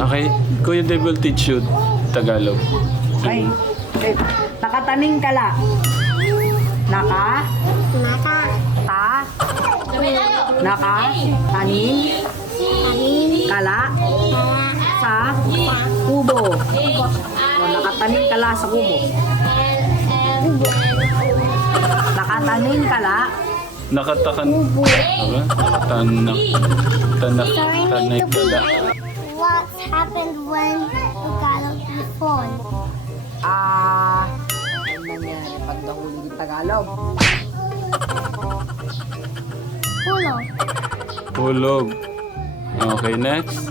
Okay? Kuya Dave will teach you Tagalog. Ay, eh, nakataning kala. Naka, Naka. ta, naka, taning, kala, sa, kubo. O, nakataning kala sa kubo. Nakataning kala, Nakatakan... Diba? Tanak... Tanak... So I Tanay need to kala. be what happened when Tagalog before. ah, ano nangyari pag nahulog yung Tagalog? Pulo. Hulog. Okay, next.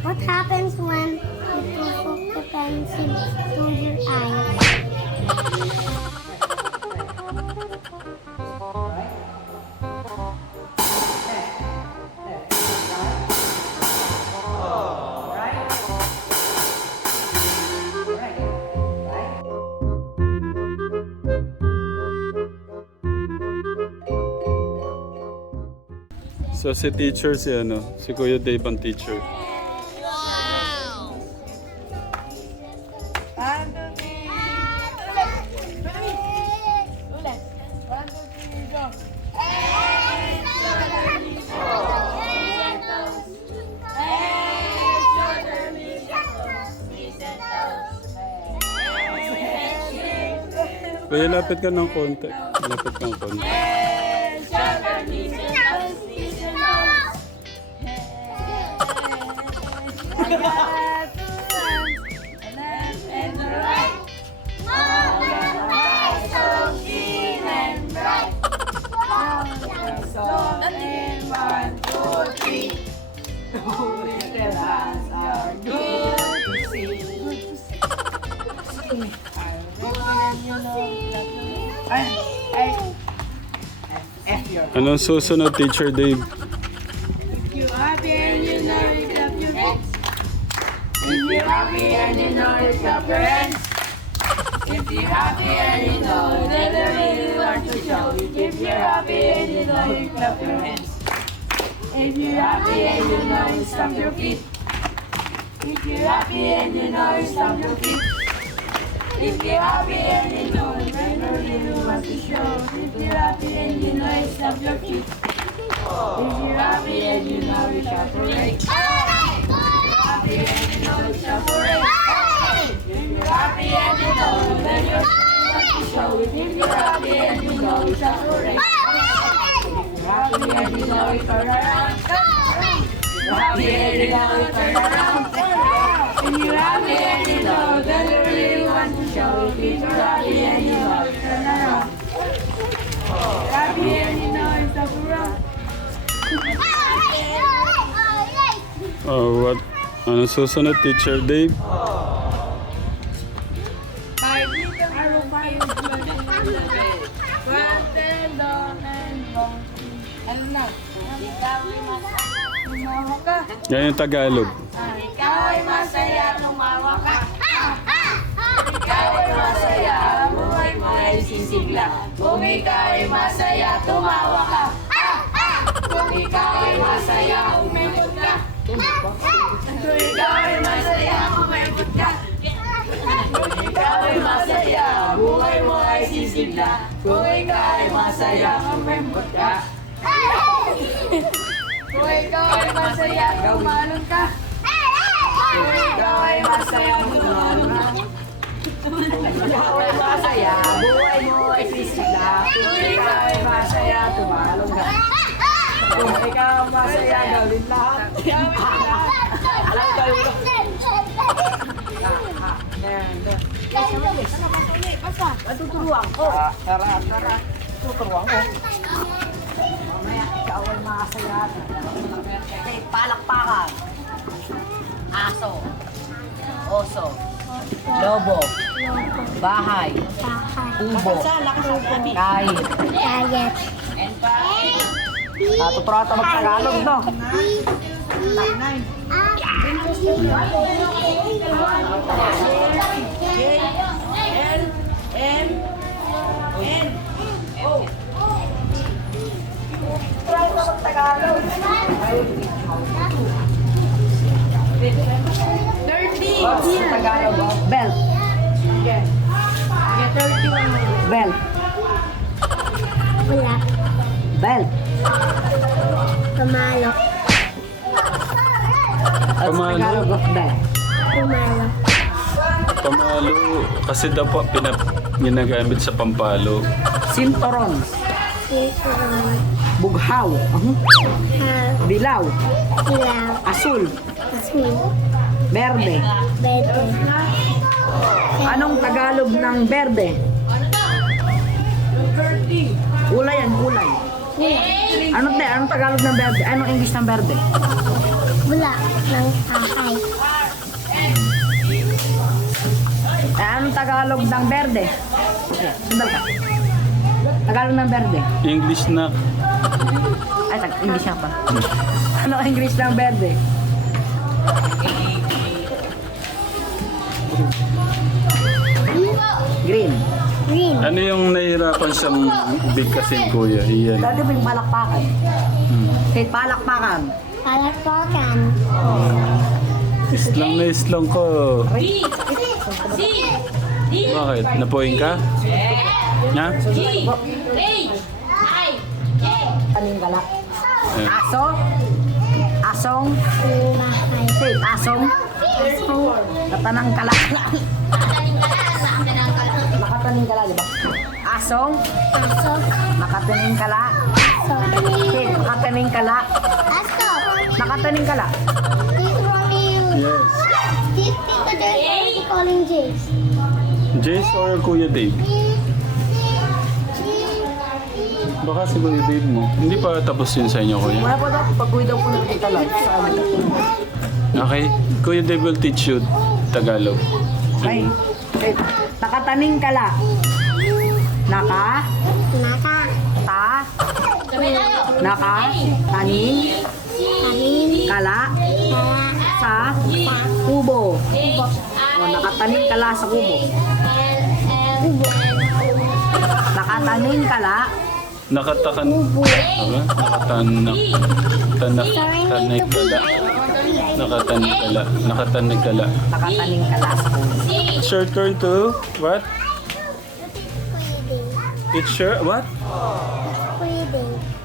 What happens when you put the pencil to your eye? So si teacher si ano, si Kuya Dave ang teacher. Kuya, lapit ka ng konti. Lapit ka ng konti. Anong susunod, Teacher Dave? If you're happy and you know that they really want to show. If you're happy and you know you clap your hands. If you're happy and you know you stamp your feet. If you're happy and you know you stamp your feet. If you're happy and you know you really want to show. If you're happy and you know you stamp your feet. If you're happy and you know you shout hooray. Happy and you know you shout hooray. If you're happy and you know then you're to show. If you're happy and you know you shout hooray. If happy and you know you turn around. If happy and you know happy and you really want to show. If you're happy and you know you turn around. Happy and you know you stop around. Oh, what? Oh, Anong susunod, Teacher Dave? Yan yung Tagalog. Ikaw ay masaya, tumawa ka. Ikaw ay masaya, buhay mo ay sisigla. Kung ikaw ay masaya, tumawa ka. Kung ikaw ay masaya, umikot ka. Kung ikaw ay masaya, umikot ka. Kung ikaw ay masaya, buhay mo ay sisigla. Kung ikaw ay masaya, umikot ka. Kung ikaw ay masaya, gumalon ka. Kung ikaw ay masaya, gumalon ka. Kung ikaw ay masaya, buhay mo ay sisigla. Kung ikaw ay masaya, tumalong ka. Kung ikaw ay masaya, gawin lahat. Alam ko yung Matuturuan ko. Tara, tara. Tuturuan ko. Mamaya, ikaw ay masaya. Okay, palakpakan. Aso. Oso. Lobo. Bahay. Kubo. Kahit. Diet. Ah, tuturuan ito mag-Tagalog, no? Tuturuan more. Belt. Wala. Belt. Pamalo. Pamalo. Belt? Pamalo. Pamalo. Kasi daw po pinap ginagamit sa pampalo. Sinturon. Sisuron. Bughaw. Uhum. Ha. Dilaw. Ilaw. Asul. Asul. Berde. Bete. Anong Tagalog ng berde? Gulay yan, gulay. Ano te? Anong Tagalog ng berde? Anong English ng berde? Bula. Ng kahay. Eh, anong Tagalog ng berde? Eh, sandal ka. Tagalog ng berde. English na. Ay, tag English na pa. Ano English ng berde? Green. Green. Ano yung nahihirapan siyang bigkasin kuya? Iyan. Dati yung palakpakan. Kahit palakpakan. Palakpakan. Islang na islang ko. C. D. Bakit? Napoing ka? Ha? G. Taning galak. Eh, Aso. Asong. Asong. Katanang kala. Nakataning kala, di ba? Asong. Asok. Nakataning kala. Asok. Hey, nakataning kala. Asok. Nakataning kala. This from you. yes. This Tito Dad is calling Jace. Jace or Kuya Dave? Baka si Kuya Dave mo. Hindi pa tapos yun sa inyo kuya. Wala po daw, pag-uwi daw po ng kita lang. Sa amin. Okay. Kuya Dave will teach you Tagalog. Ay, hey, nakataning kala. Naka, Naka. ta, naka, taning, Kanin. kala, Kala. sa, kubo. O, nakataning kala sa kubo. Nakataning kala, Nakatakan... Aba? Nakatanak... Tanak... Tanay kala. Nakatanig kala. Nakatanig kala. nakataning kala your turn to... What? It's your... What?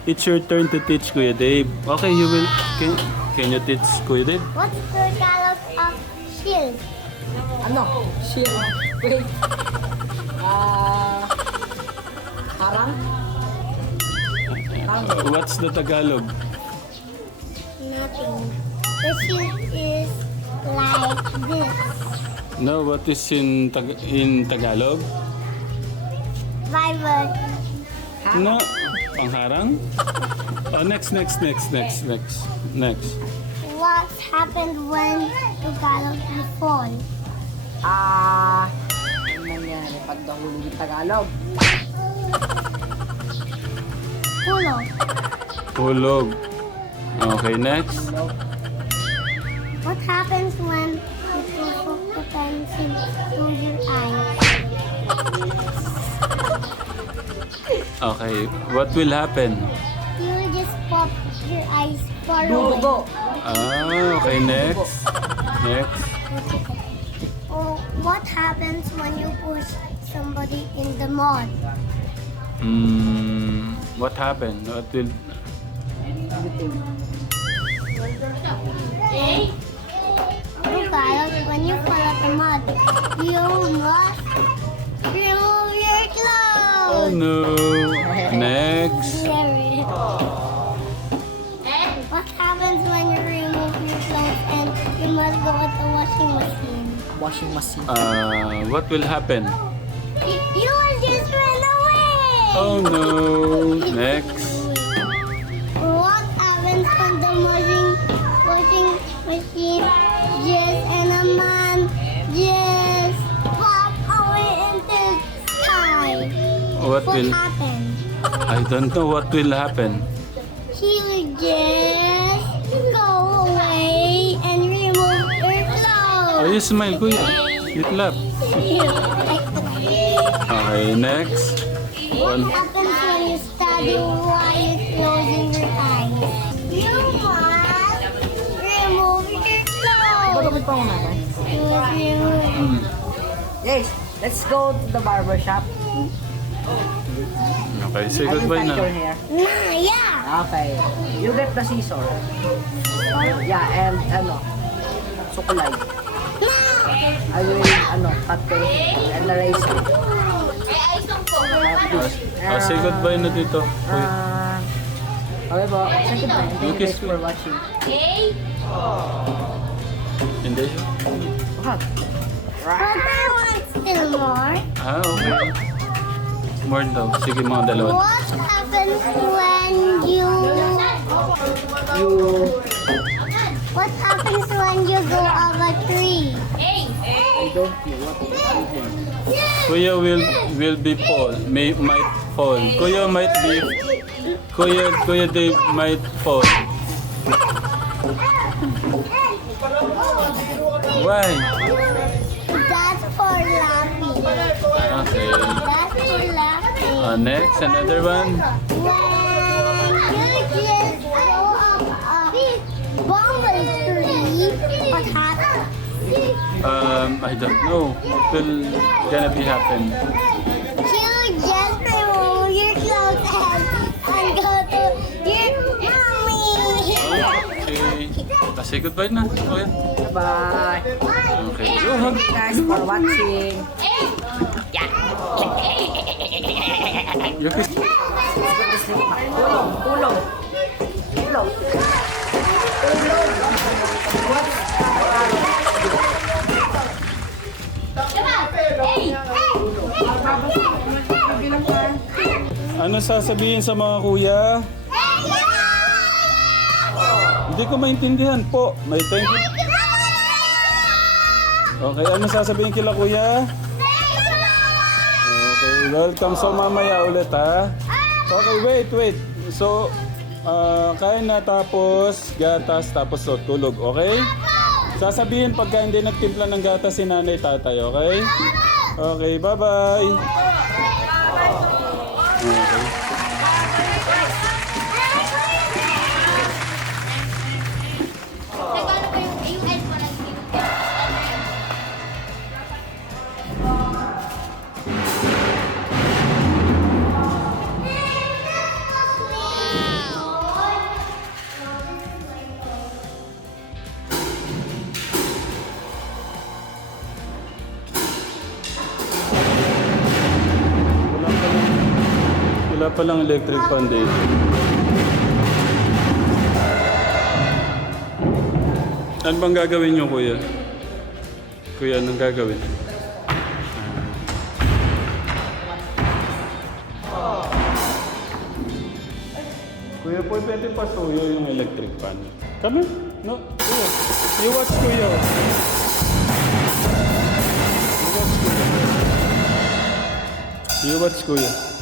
It's your turn to teach Kuya Dave. Okay, you will... Can, can you teach Kuya Dave? What's the Tagalog of shield? Ano? Shield. Wait. Ah... harang? Harang. What's the Tagalog? Nothing. The shield is like this. No, what is in Tag in Tagalog? Vibrant. No. Pangharang? Oh, next, next, next, next, next, next. What happened when Tagalog you fall? Ah... ano nangyari pag nahulog yung Tagalog? Pulo. Hulog. Okay, next. What happens when you put the pencil through your eye? Okay, what will happen? You will just pop your eyes far away. Ah, okay, next. Next. Or what happens when you push somebody in the mud? Hmm, what happened? What will... Tagalog, when you fall at the mud, you must remove your clothes. Oh no. Next. What happens when you remove your clothes and you must go at the washing machine? Washing machine. Uh, what will happen? Oh no. Next. What happens when the washing, washing machine just and a man just pop away into sky? What What will... happened? I don't know what will happen. He will just go away and remove your Oh, clothes. you smile, kuya. You clap. Okay, next. What One. happens when you study while you're closing your eyes? You must remove your clothes. pa muna tayo. Hmm. Yes, let's go to the barber shop. Okay, say I will goodbye cut your na. hair. Nah, yeah. Okay. You get the scissor. Yeah, and ano, sukulay. I will, ano, cut the and the razor. Ah, say goodbye na dito. Kuya. Ah, okay po. Say goodbye. Thank you guys for watching. Hindi. What? But I want still more. Ah, okay. More daw. Sige mga dalawa. What happens when you... You, What happens when you go up a tree? I don't know what to do. Kuya will will be fall. May might fall. Kuya might be Kuya Kuya Dave might fall. Why? That's for laughing. Okay. That's for laughing. Uh, next, another one. Um, I don't know. What will gonna be happen? You just remove your clothes and, and go to your mommy. Okay. Ah, say goodbye na. Kuya. Bye. Okay. Thank hug. you guys for watching. You kiss. Tulong, tulong. Tulong. Ano sasabihin sa mga kuya? Hindi ko maintindihan po. May thank you. Okay, ano sasabihin kila kuya? Okay, welcome. So mamaya ulit ha. Okay, wait, wait. So, ah, kain na tapos gatas tapos so, tulog, okay? Sasabihin pagka hindi nagtimpla ng gatas si nanay tatay, okay? Okay, bye-bye. Wala pa lang electric fan dito. Ano bang gagawin niyo, kuya? Kuya, anong gagawin? Kuya, po, pwede pa suyo yung electric fan. Kami? No? Kuya. You watch kuya. You watch kuya. You watch kuya.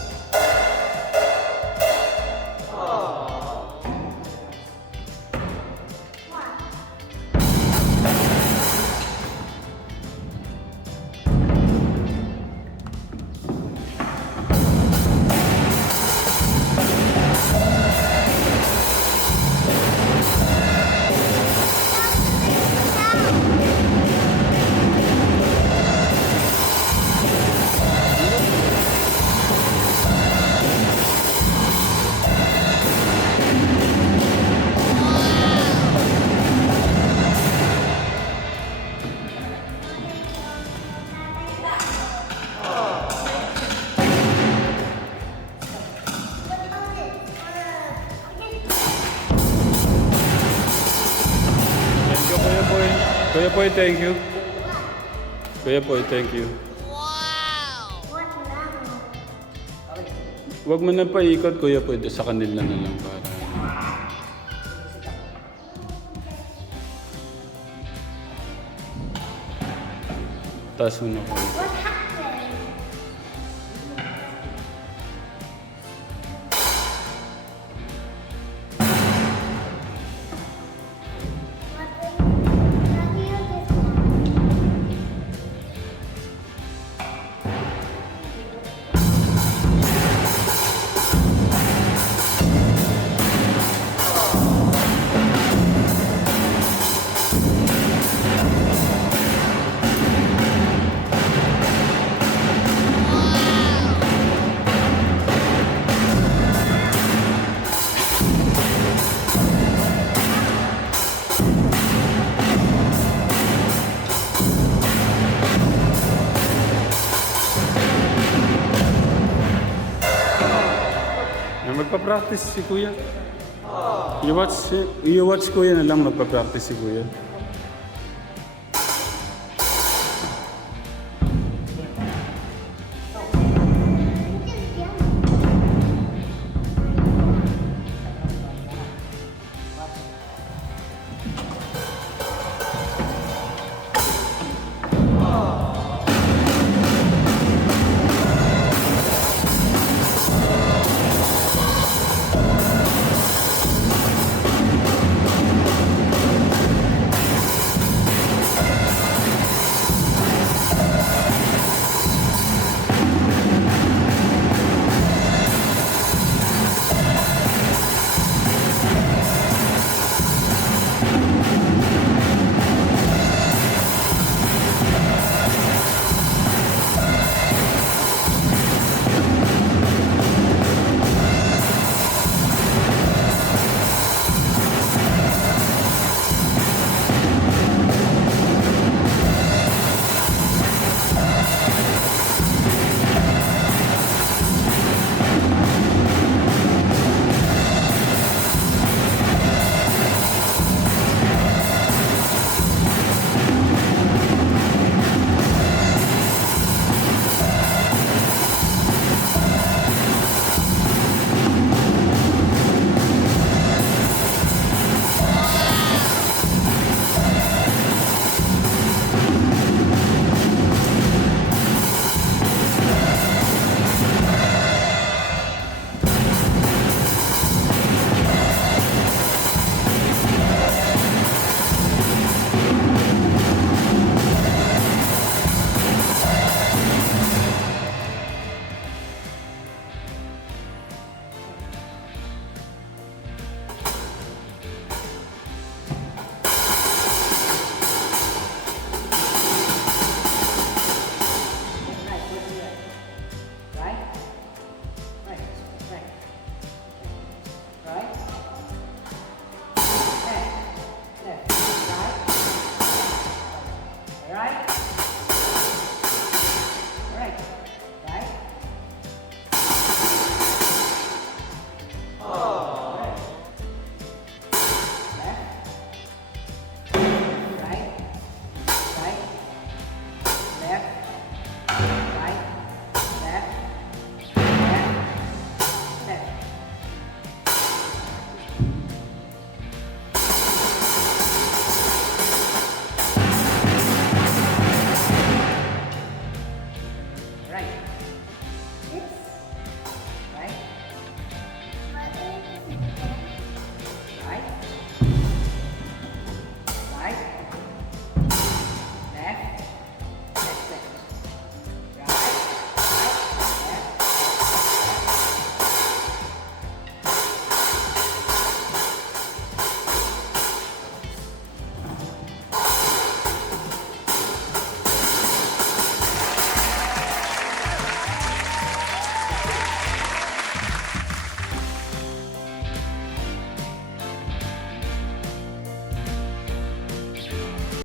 Kuya Boy, thank you. Kuya Boy, thank you. Huwag mo na paikot, Kuya Boy. Sa kanila na lang para. Taas mo na ko. Magpa-practice si Kuya. You watch, you watch Kuya na lang magpa-practice si.